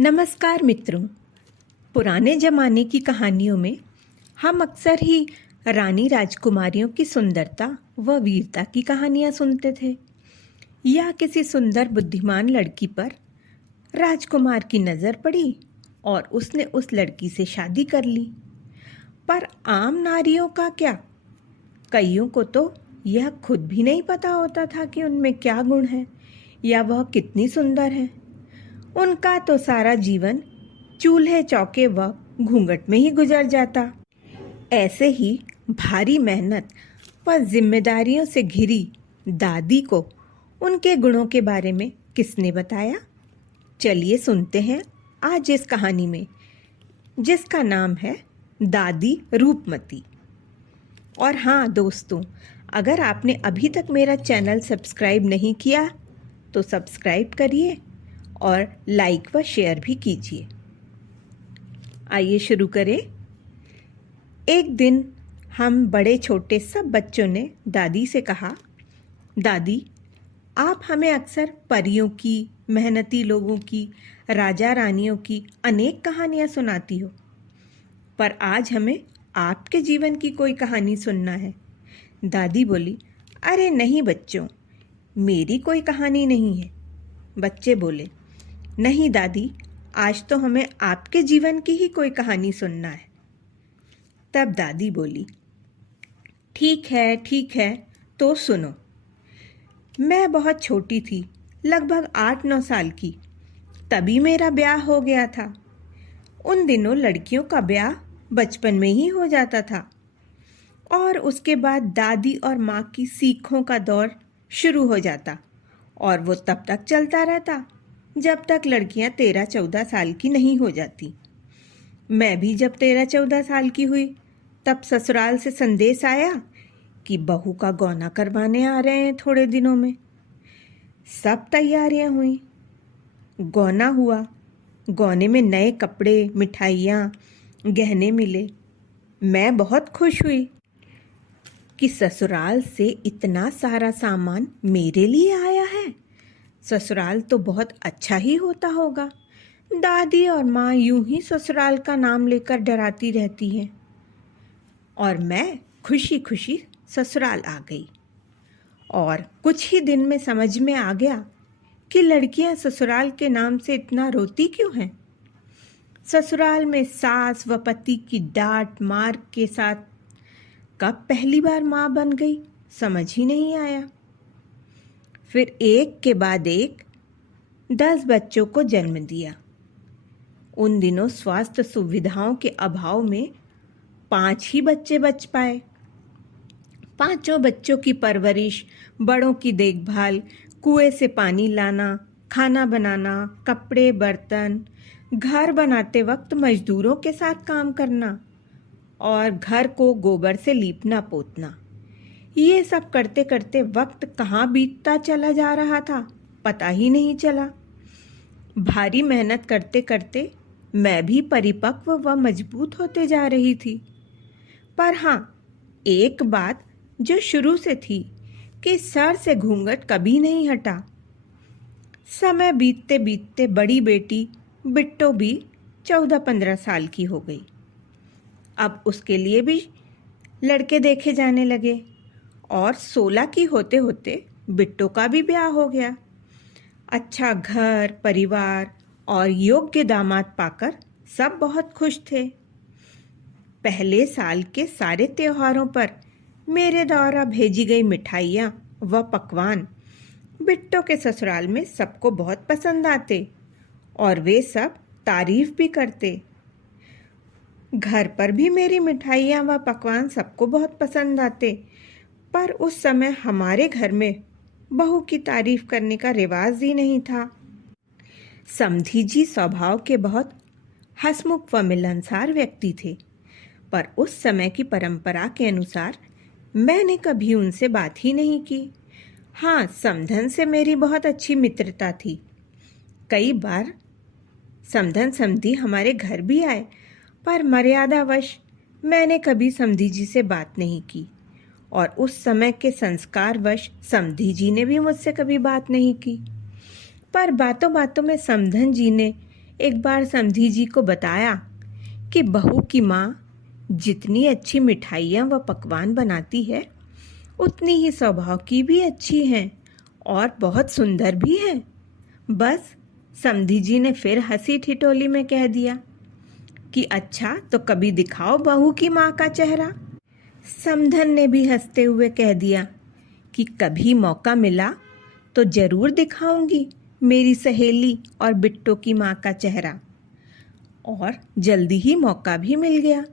नमस्कार मित्रों। पुराने ज़माने की कहानियों में हम अक्सर ही रानी राजकुमारियों की सुंदरता व वीरता की कहानियाँ सुनते थे, या किसी सुंदर बुद्धिमान लड़की पर राजकुमार की नज़र पड़ी और उसने उस लड़की से शादी कर ली। पर आम नारियों का क्या? कईयों को तो यह खुद भी नहीं पता होता था कि उनमें क्या गुण है या वह कितनी सुंदर है। उनका तो सारा जीवन चूल्हे चौके व घूंघट में ही गुजर जाता। ऐसे ही भारी मेहनत व जिम्मेदारियों से घिरी दादी को उनके गुणों के बारे में किसने बताया? चलिए सुनते हैं आज इस कहानी में, जिसका नाम है दादी रूपमती। और हाँ दोस्तों, अगर आपने अभी तक मेरा चैनल सब्सक्राइब नहीं किया तो सब्सक्राइब करिए और लाइक व शेयर भी कीजिए। आइए शुरू करें। एक दिन हम बड़े छोटे सब बच्चों ने दादी से कहा, दादी आप हमें अक्सर परियों की, मेहनती लोगों की, राजा रानियों की अनेक कहानियाँ सुनाती हो, पर आज हमें आपके जीवन की कोई कहानी सुनना है। दादी बोली, अरे नहीं बच्चों, मेरी कोई कहानी नहीं है। बच्चे बोले, नहीं दादी, आज तो हमें आपके जीवन की ही कोई कहानी सुनना है। तब दादी बोली, ठीक है, तो सुनो। मैं बहुत छोटी थी, लगभग 8-9 साल की, तभी मेरा ब्याह हो गया था। उन दिनों लड़कियों का ब्याह बचपन में ही हो जाता था और उसके बाद दादी और माँ की सीखों का दौर शुरू हो जाता, और वो तब तक चलता रहता जब तक लड़कियां 13-14 साल की नहीं हो जाती। मैं भी जब 13-14 साल की हुई तब ससुराल से संदेश आया कि बहू का गौना करवाने आ रहे हैं थोड़े दिनों में। सब तैयारियां हुई, गौना हुआ। गौने में नए कपड़े, मिठाइयाँ, गहने मिले। मैं बहुत खुश हुई कि ससुराल से इतना सारा सामान मेरे लिए आया है। ससुराल तो बहुत अच्छा ही होता होगा। दादी और माँ यूं ही ससुराल का नाम लेकर डराती रहती हैं। और मैं खुशी खुशी ससुराल आ गई, और कुछ ही दिन में समझ में आ गया कि लड़कियां ससुराल के नाम से इतना रोती क्यों हैं। ससुराल में सास व पति की डांट मार के साथ कब पहली बार माँ बन गई, समझ ही नहीं आया। फिर एक के बाद एक 10 बच्चों को जन्म दिया। उन दिनों स्वास्थ्य सुविधाओं के अभाव में 5 ही बच्चे बच पाए। 5 बच्चों की परवरिश, बड़ों की देखभाल, कुएं से पानी लाना, खाना बनाना, कपड़े बर्तन, घर बनाते वक्त मजदूरों के साथ काम करना और घर को गोबर से लीपना पोतना, ये सब करते करते वक्त कहाँ बीतता चला जा रहा था, पता ही नहीं चला। भारी मेहनत करते करते मैं भी परिपक्व व मजबूत होते जा रही थी। पर हाँ, एक बात जो शुरू से थी कि सर से घूंघट कभी नहीं हटा। समय बीतते बीतते बड़ी बेटी बिट्टो भी 14-15 साल की हो गई। अब उसके लिए भी लड़के देखे जाने लगे, और 16 की होते होते बिट्टो का भी ब्याह हो गया। अच्छा घर परिवार और योग्य दामाद पाकर सब बहुत खुश थे। पहले साल के सारे त्योहारों पर मेरे द्वारा भेजी गई मिठाइयाँ व पकवान बिट्टो के ससुराल में सबको बहुत पसंद आते, और वे सब तारीफ भी करते। घर पर भी मेरी मिठाइयाँ व पकवान सबको बहुत पसंद आते, पर उस समय हमारे घर में बहू की तारीफ करने का रिवाज ही नहीं था। समधी जी स्वभाव के बहुत हंसमुख व मिलनसार व्यक्ति थे, पर उस समय की परंपरा के अनुसार मैंने कभी उनसे बात ही नहीं की। हाँ, समधन से मेरी बहुत अच्छी मित्रता थी। कई बार समधन समधी हमारे घर भी आए, पर मर्यादावश मैंने कभी समधी जी से बात नहीं की, और उस समय के संस्कारवश समधी जी ने भी मुझसे कभी बात नहीं की। पर बातों बातों में समधन जी ने एक बार समधी जी को बताया कि बहू की माँ जितनी अच्छी मिठाइयाँ व पकवान बनाती है उतनी ही स्वभाव की भी अच्छी हैं और बहुत सुंदर भी हैं। बस समधी जी ने फिर हंसी ठिठोली में कह दिया कि अच्छा तो कभी दिखाओ बहू की माँ का चेहरा। समधन ने भी हंसते हुए कह दिया कि कभी मौका मिला तो जरूर दिखाऊंगी मेरी सहेली और बिट्टो की माँ का चेहरा। और जल्दी ही मौका भी मिल गया।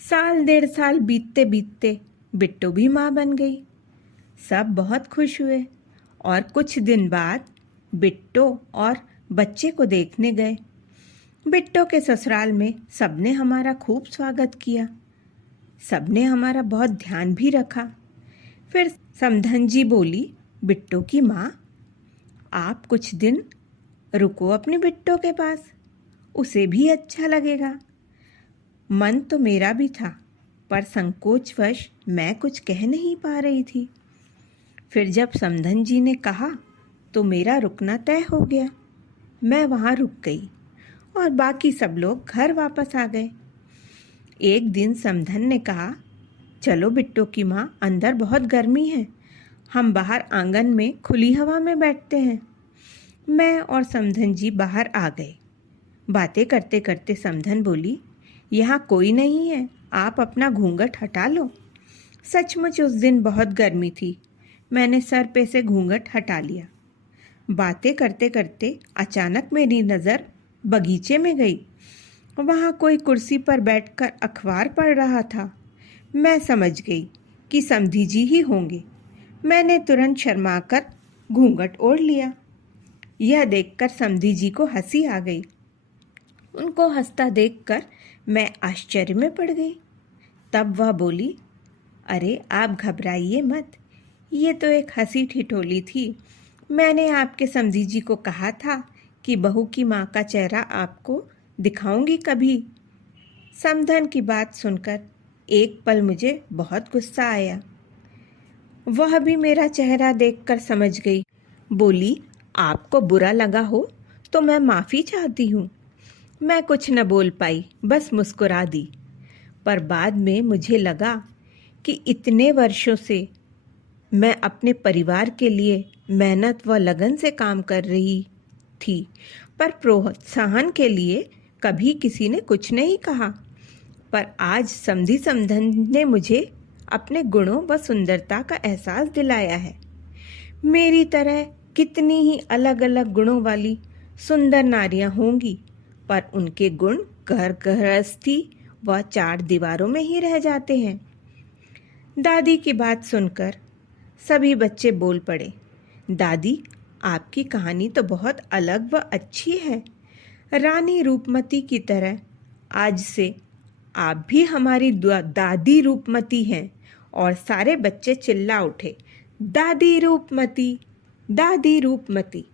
साल 1.5 साल बीतते बीतते बिट्टो भी माँ बन गई। सब बहुत खुश हुए और कुछ दिन बाद बिट्टो और बच्चे को देखने गए। बिट्टो के ससुराल में सबने हमारा खूब स्वागत किया। सबने हमारा बहुत ध्यान भी रखा। फिर समधन जी बोली, बिट्टो की माँ, आप कुछ दिन रुको अपने बिट्टो के पास, उसे भी अच्छा लगेगा। मन तो मेरा भी था, पर संकोचवश मैं कुछ कह नहीं पा रही थी। फिर जब समधन जी ने कहा तो मेरा रुकना तय हो गया। मैं वहाँ रुक गई और बाकी सब लोग घर वापस आ गए। एक दिन समधन ने कहा, चलो बिट्टो की माँ, अंदर बहुत गर्मी है, हम बाहर आंगन में खुली हवा में बैठते हैं। मैं और समधन जी बाहर आ गए। बातें करते करते समधन बोली, यहाँ कोई नहीं है, आप अपना घूंघट हटा लो। सचमुच उस दिन बहुत गर्मी थी। मैंने सर पे से घूंघट हटा लिया। बातें करते करते अचानक मेरी नज़र बगीचे में गई। वहाँ कोई कुर्सी पर बैठकर अखबार पढ़ रहा था। मैं समझ गई कि समधी जी ही होंगे। मैंने तुरंत शर्माकर घूंघट ओढ़ लिया। यह देखकर समधी जी को हंसी आ गई। उनको हंसता देखकर मैं आश्चर्य में पड़ गई। तब वह बोली, अरे आप घबराइए मत, ये तो एक हंसी ठिठोली थी। मैंने आपके समधी जी को कहा था कि बहू की माँ का चेहरा आपको दिखाऊंगी कभी। समधन की बात सुनकर एक पल मुझे बहुत गुस्सा आया। वह भी मेरा चेहरा देखकर समझ गई। बोली, आपको बुरा लगा हो तो मैं माफ़ी चाहती हूँ। मैं कुछ न बोल पाई, बस मुस्कुरा दी। पर बाद में मुझे लगा कि इतने वर्षों से मैं अपने परिवार के लिए मेहनत व लगन से काम कर रही थी, पर प्रोत्साहन के लिए कभी किसी ने कुछ नहीं कहा। पर आज समधी समधन ने मुझे अपने गुणों व सुंदरता का एहसास दिलाया है। मेरी तरह कितनी ही अलग अलग गुणों वाली सुंदर नारियां होंगी, पर उनके गुण घर गृहस्थी व 4 दीवारों में ही रह जाते हैं। दादी की बात सुनकर सभी बच्चे बोल पड़े, दादी, आपकी कहानी तो बहुत अलग व अच्छी है। रानी रूपमती की तरह आज से आप भी हमारी दादी रूपमती हैं। और सारे बच्चे चिल्ला उठे, दादी रूपमती, दादी रूपमती।